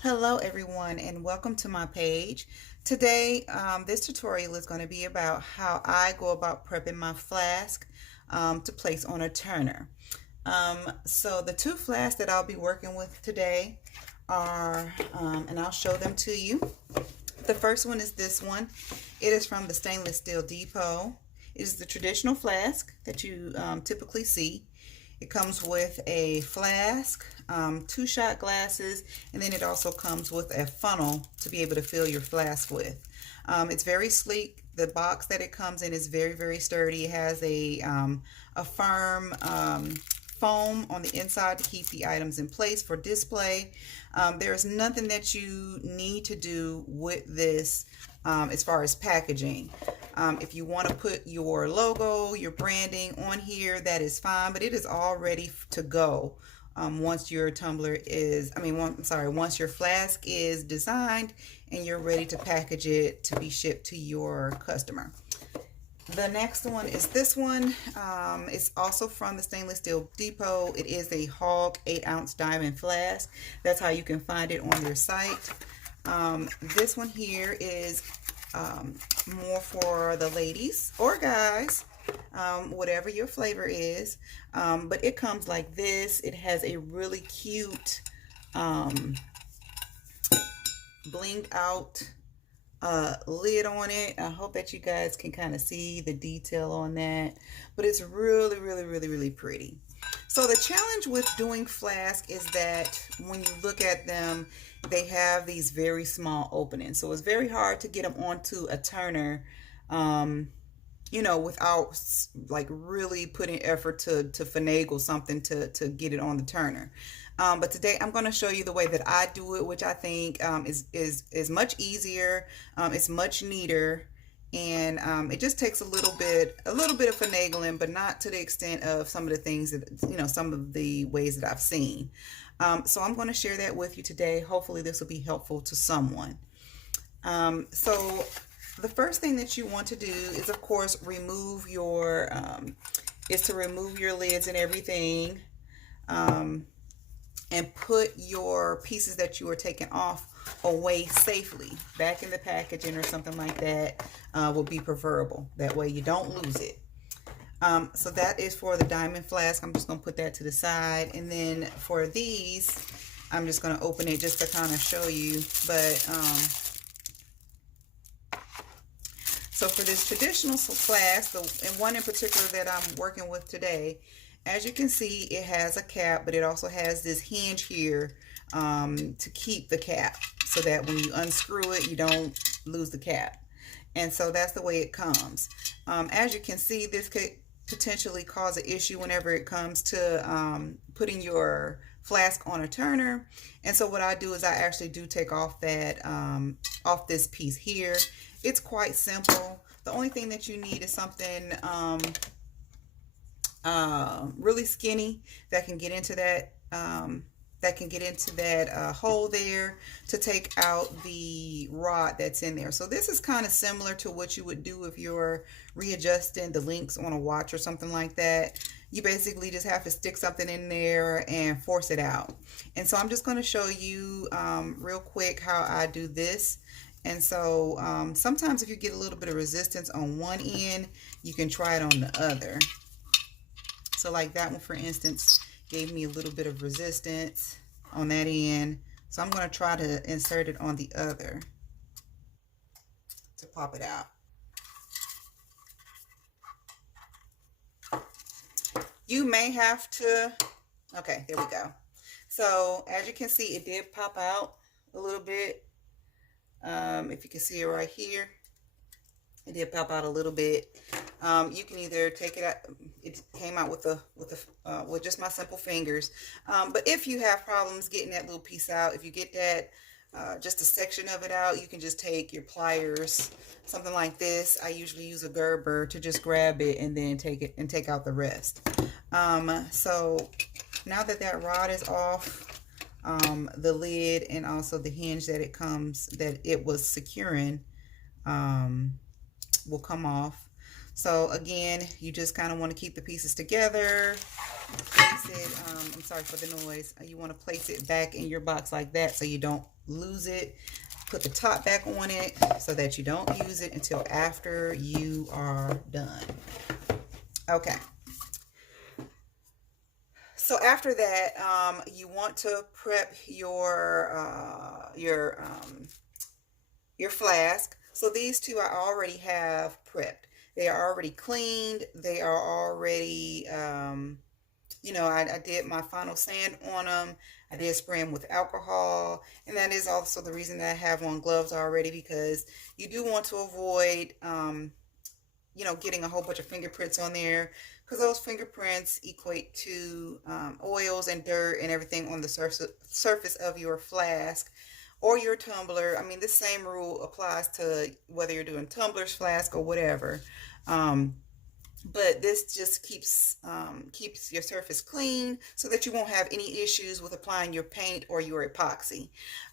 Hello everyone and welcome to my page. Today this tutorial is going to be about how I go about prepping my flask to place on a turner. So the two flasks that I'll be working with today are, and I'll show them to you. The first one is this one. It is from the Stainless Steel Depot. It is the traditional flask that you typically see. It comes with a flask, two shot glasses, and then it also comes with a funnel to be able to fill your flask with. It's very sleek. The box that it comes in is very, very sturdy. It has a firm foam on the inside to keep the items in place for display. There's nothing that you need to do with this as far as packaging. If you want to put your logo, your branding on here, that is fine, but it is all ready to go once your tumbler is, once your flask is designed and you're ready to package it to be shipped to your customer. The next one is this one. It's also from the Stainless Steel Depot. It is a Hog 8-ounce Diamond Flask. That's how you can find it on their site. This one here is more for the ladies or guys, whatever your flavor is. But it comes like this. It has a really cute blinged out lid on it. I hope that you guys can kind of see the detail on that, but it's really, really, really, really pretty. So the challenge with doing flask is that when you look at them, they have these very small openings. So it's very hard to get them onto a turner, without like really putting effort to finagle something to get it on the turner. But today I'm going to show you the way that I do it, which I think is much easier. It's much neater, and it just takes a little bit of finagling, but not to the extent of some of the things that some of the ways that I've seen. So I'm going to share that with you today. Hopefully this will be helpful to someone. So the first thing that you want to do is, of course, remove your lids and everything. And put your pieces that you are taking off away safely back in the packaging or something like that will be preferable. That way you don't lose it. So that is for the Diamond Flask. I'm just going to put that to the side. And then for these, I'm just going to open it just to kind of show you. But so for this traditional flask, and one in particular that I'm working with today, as you can see, it has a cap, but it also has this hinge here to keep the cap so that when you unscrew it, you don't lose the cap. And so that's the way it comes. As you can see, this could potentially cause an issue whenever it comes to putting your flask on a turner. And so what I do is I actually do take off that off this piece here. It's quite simple. The only thing that you need is something really skinny that can get into that hole there to take out the rod that's in there. So this is kind of similar to what you would do if you're readjusting the links on a watch or something like that. You basically just have to stick something in there and force it out. And so I'm just going to show you real quick how I do this. And so sometimes if you get a little bit of resistance on one end, you can try it on the other. So like that one, for instance, gave me a little bit of resistance on that end. So I'm going to try to insert it on the other to pop it out. You may have to, okay, there we go. So as you can see, it did pop out a little bit. If you can see it right here, it did pop out a little bit. You can either take it out. It came out with just my simple fingers. But if you have problems getting that little piece out, if you get that just a section of it out, you can just take your pliers, something like this. I usually use a Gerber to just grab it and then take out the rest. So now that rod is off, the lid and also the hinge that it was securing will come off. So again, you just kind of want to keep the pieces together. Place it, I'm sorry for the noise. You want to place it back in your box like that so you don't lose it. Put the top back on it so that you don't use it until after you are done. Okay. So after that, you want to prep your flask. So these two I already have prepped. They are already cleaned. They are already, I did my final sand on them. I did spray them with alcohol. And that is also the reason that I have on gloves already, because you do want to avoid, getting a whole bunch of fingerprints on there, because those fingerprints equate to oils and dirt and everything on the surface of your flask or your tumbler. I mean, this same rule applies to whether you're doing tumblers, flask, or whatever. But this just keeps your surface clean so that you won't have any issues with applying your paint or your epoxy.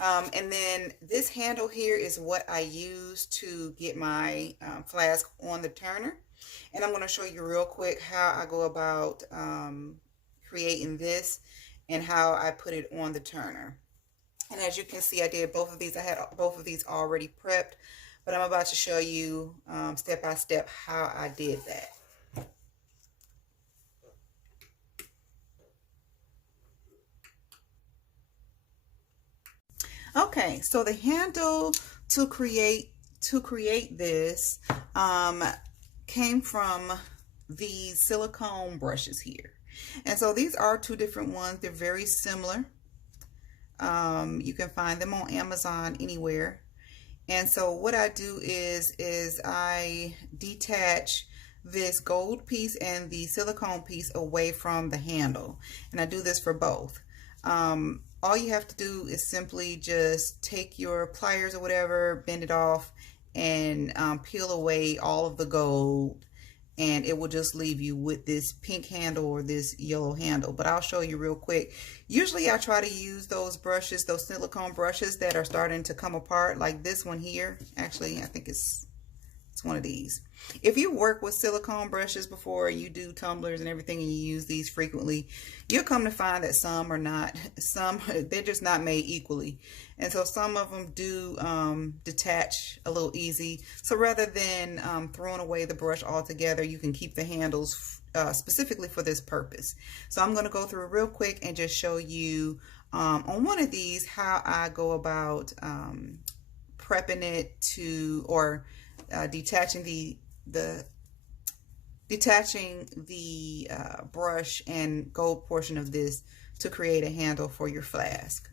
And then this handle here is what I use to get my flask on the turner. And I'm going to show you real quick how I go about creating this and how I put it on the turner. And as you can see, I did both of these. I had both of these already prepped, but I'm about to show you step by step how I did that. Okay, so the handle to create this came from these silicone brushes here. And so these are two different ones. They're very similar. You can find them on Amazon anywhere. And so what I do is I detach this gold piece and the silicone piece away from the handle. And I do this for both. All you have to do is simply just take your pliers or whatever, bend it off, and peel away all of the gold, and it will just leave you with this pink handle or this yellow handle. But I'll show you real quick. Usually I try to use those brushes, those silicone brushes that are starting to come apart, like this one here. Actually, I think it's one of these. If you work with silicone brushes before, you do tumblers and everything, and you use these frequently, you'll come to find that some are not, they're just not made equally. And so some of them do detach a little easy. So rather than throwing away the brush altogether, you can keep the handles specifically for this purpose. So I'm going to go through real quick and just show you on one of these how I go about prepping it to, or detaching the brush and gold portion of this to create a handle for your flask.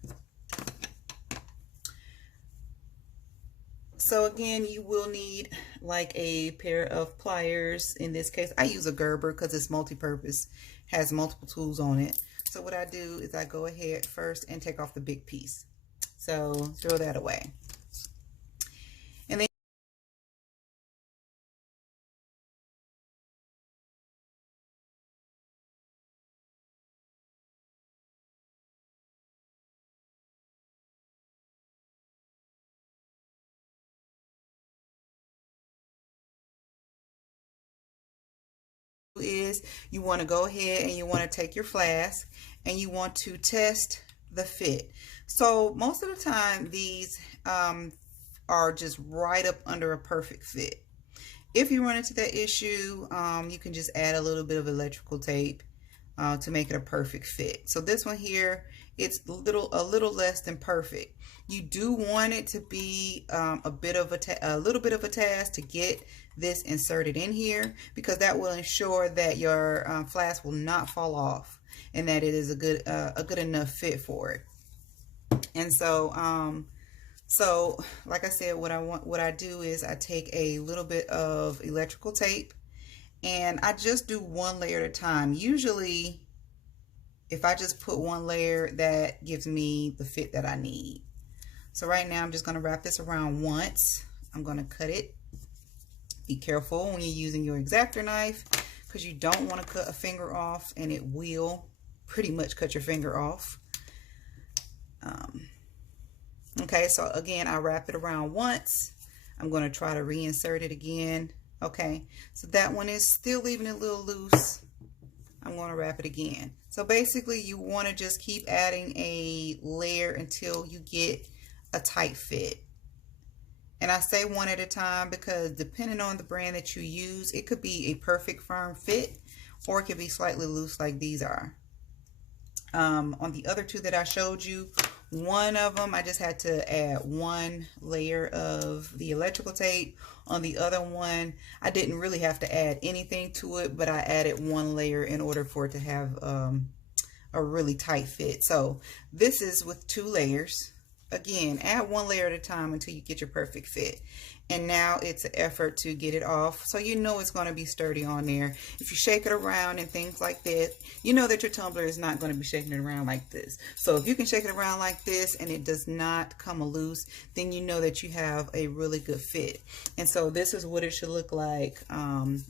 So again, you will need like a pair of pliers. In this case, I use a Gerber because it's multi-purpose, has multiple tools on it. So what I do is I go ahead first and take off the big piece. So throw that away. And then is you want to go ahead and you want to take your flask and you want to test the fit. So most of the time these are just right up under a perfect fit. If you run into that issue, you can just add a little bit of electrical tape to make it a perfect fit. So this one here, it's a little less than perfect. You do want it to be a little bit of a task to get this inserted in here, because that will ensure that your flask will not fall off and that it is a good enough fit for it. And so so like I said, what I do is I take a little bit of electrical tape and I just do one layer at a time. Usually if I just put one layer, that gives me the fit that I need. So right now I'm just going to wrap this around once. I'm going to cut it. Be careful when you're using your X-Acto knife, because you don't want to cut a finger off, and it will pretty much cut your finger off. Okay, so again, I wrap it around once. I'm going to try to reinsert it again. Okay, so that one is still leaving it a little loose. I'm going to wrap it again. So basically you want to just keep adding a layer until you get a tight fit. And I say one at a time because depending on the brand that you use, it could be a perfect firm fit or it could be slightly loose like these are. On the other two that I showed you, one of them I just had to add one layer of the electrical tape. On the other one, I didn't really have to add anything to it, but I added one layer in order for it to have a really tight fit. So this is with 2 layers. Again, add 1 layer at a time until you get your perfect fit. And now it's an effort to get it off, so you know it's going to be sturdy on there. If you shake it around and things like that, you know that your tumbler is not going to be shaking it around like this. So if you can shake it around like this and it does not come loose, then you know that you have a really good fit. And so this is what it should look like.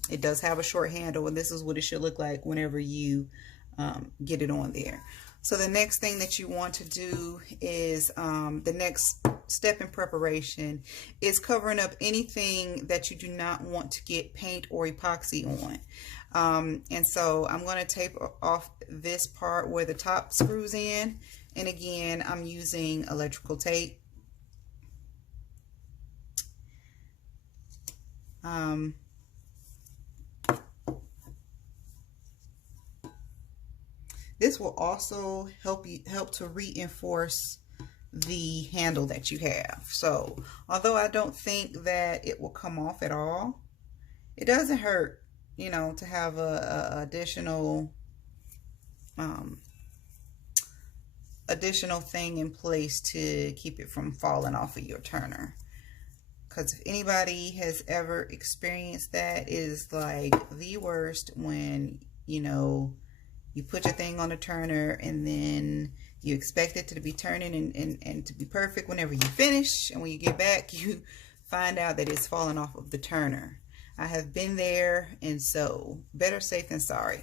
It does have a short handle, and this is what it should look like whenever you get it on there. So the next thing that you want to do is the next step in preparation is covering up anything that you do not want to get paint or epoxy on. And so I'm going to tape off this part where the top screws in. And again, I'm using electrical tape. This will also help to reinforce the handle that you have. So although I don't think that it will come off at all, it doesn't hurt, you know, to have a additional thing in place to keep it from falling off of your turner. Because if anybody has ever experienced that, it is like the worst when, you know, you put your thing on the turner and then you expect it to be turning and to be perfect whenever you finish. And when you get back, you find out that it's falling off of the turner. I have been there, and so better safe than sorry.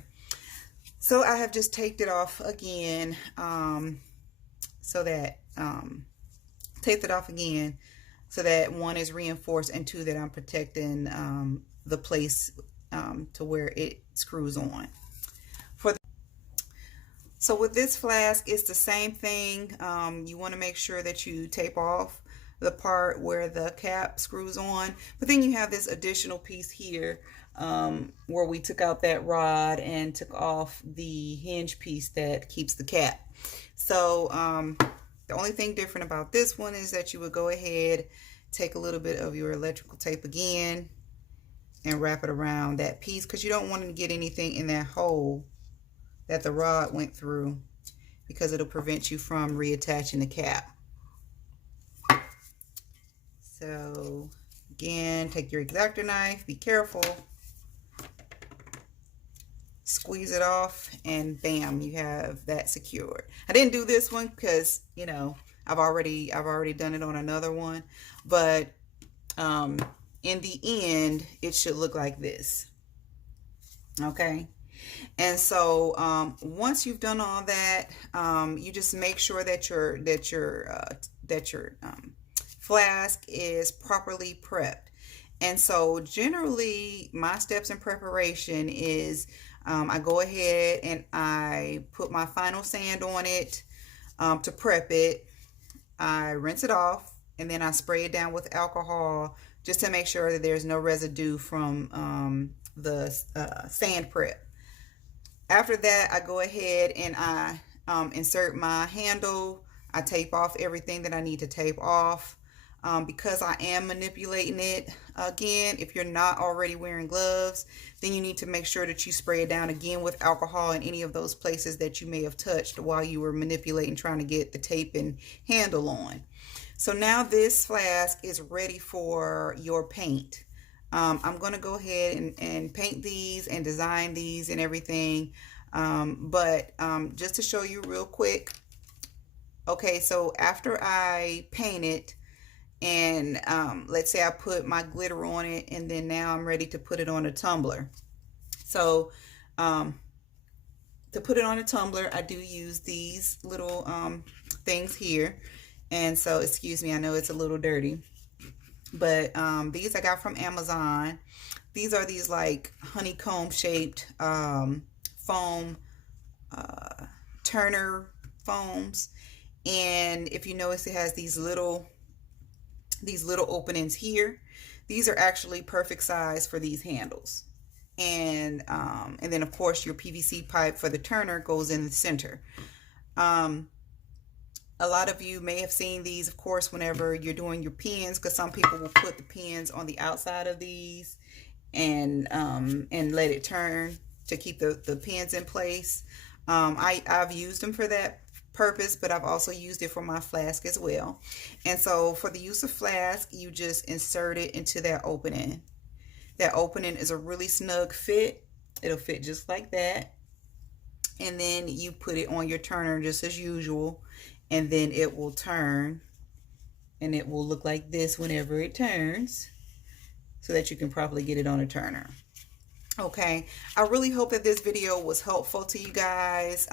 So I have just taped it off again, so that, taped it off again so that 1 is reinforced and 2 that I'm protecting the place to where it screws on. So with this flask, it's the same thing. You want to make sure that you tape off the part where the cap screws on. But then you have this additional piece here where we took out that rod and took off the hinge piece that keeps the cap. So the only thing different about this one is that you would go ahead, take a little bit of your electrical tape again and wrap it around that piece, because you don't want to get anything in that hole that the rod went through, because it'll prevent you from reattaching the cap. So again, take your X-Acto knife, be careful, squeeze it off, and bam, you have that secured. I didn't do this one because, you know, I've already done it on another one, but in the end it should look like this. Okay. And so once you've done all that, you just make sure that your flask is properly prepped. And so generally my steps in preparation is I go ahead and I put my final sand on it to prep it. I rinse it off, and then I spray it down with alcohol just to make sure that there's no residue from the sand prep. After that, I go ahead and I insert my handle. I tape off everything that I need to tape off. Because I am manipulating it, again, if you're not already wearing gloves, then you need to make sure that you spray it down again with alcohol in any of those places that you may have touched while you were manipulating, trying to get the tape and handle on. So now this flask is ready for your paint. I'm going to go ahead and paint these and design these and everything. But just to show you real quick. Okay, so after I paint it, and let's say I put my glitter on it, and then now I'm ready to put it on a tumbler. So to put it on a tumbler, I do use these little things here. And so, excuse me, I know it's a little dirty. But these I got from Amazon. These are these like honeycomb shaped foam, Turner foams. And if you notice, it has these little openings here. These are actually perfect size for these handles. And then of course your PVC pipe for the turner goes in the center. Um, a lot of you may have seen these, of course, whenever you're doing your pins, because some people will put the pins on the outside of these and let it turn to keep the pins in place. I've used them for that purpose, but I've also used it for my flask as well. And so for the use of flask, you just insert it into that opening. That opening is a really snug fit. It'll fit just like that. And then you put it on your turner just as usual, and then it will turn, and it will look like this whenever it turns, so that you can properly get it on a turner. Okay, I really hope that this video was helpful to you guys.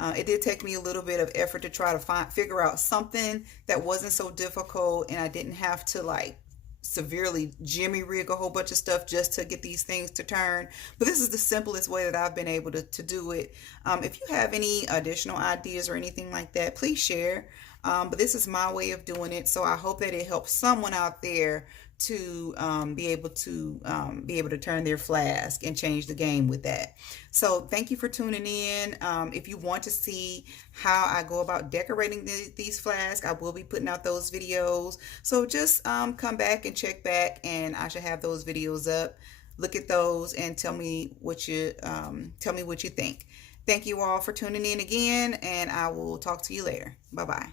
It did take me a little bit of effort to try to figure out something that wasn't so difficult, and I didn't have to like severely jimmy rig a whole bunch of stuff just to get these things to turn. But this is the simplest way that I've been able to do it. If you have any additional ideas or anything like that, please share. But this is my way of doing it, so I hope that it helps someone out there to be able to turn their flask and change the game with that. So thank you for tuning in. If you want to see how I go about decorating these flasks, I will be putting out those videos. So just come back and check back, and I should have those videos up. Look at those and tell me what you think. Thank you all for tuning in again, and I will talk to you later. Bye bye.